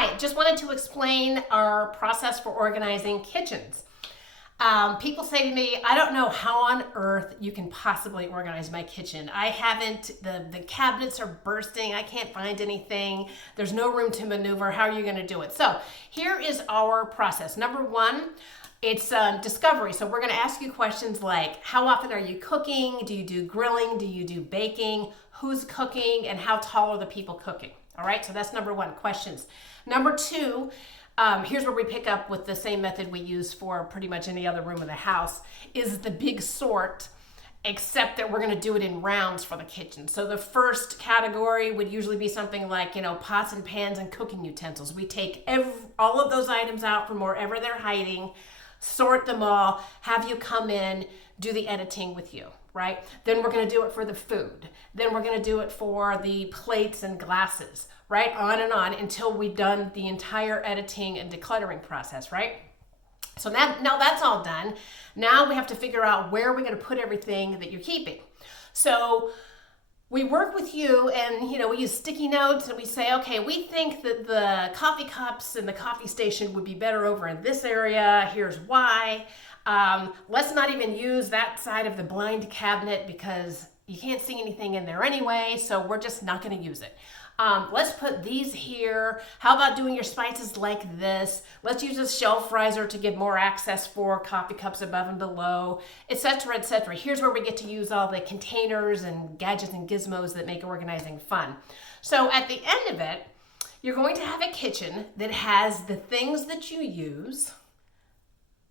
Hi, just wanted to explain our process for organizing kitchens. People say to me, I don't know how on earth you can possibly organize my kitchen. I haven't, the cabinets are bursting. I can't find anything. There's no room to maneuver. How are you going to do it? So here is our process. Number one, it's discovery. So we're going to ask you questions like, how often are you cooking? Do you do grilling? Do you do baking? Who's cooking? And how tall are the people cooking? All right, so that's number one, questions. Number two, here's where we pick up with the same method we use for pretty much any other room in the house, is the big sort, except that we're going to do it in rounds for the kitchen. So the first category would usually be something like, pots and pans and cooking utensils. We take all of those items out from wherever they're hiding, sort them all, have you come in, do the editing with you, right? Then we're going to do it for the food. Then we're going to do it for the plates and glasses, right? On and on until we've done the entire editing and decluttering process, right? So now that's all done. Now we have to figure out where we're going to put everything that you're keeping. So we work with you and, we use sticky notes and we say, okay, we think that the coffee cups and the coffee station would be better over in this area. Here's why. Let's not even use that side of the blind cabinet because you can't see anything in there anyway, so we're just not going to use it. Let's put these here. How about doing your spices like this? Let's use a shelf riser to give more access for coffee cups above and below, etc., etc. Here's where we get to use all the containers and gadgets and gizmos that make organizing fun. So at the end of it, you're going to have a kitchen that has the things that you use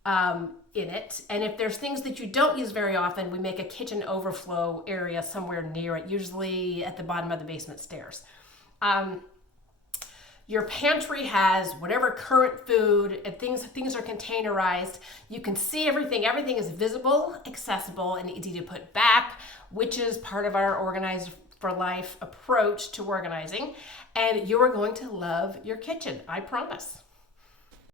in it. And if there's things that you don't use very often, we make a kitchen overflow area somewhere near it, usually at the bottom of the basement stairs. Your pantry has whatever current food and things are containerized. You can see everything. Everything is visible, accessible, and easy to put back, which is part of our Organized for Life approach to organizing. And you are going to love your kitchen, I promise.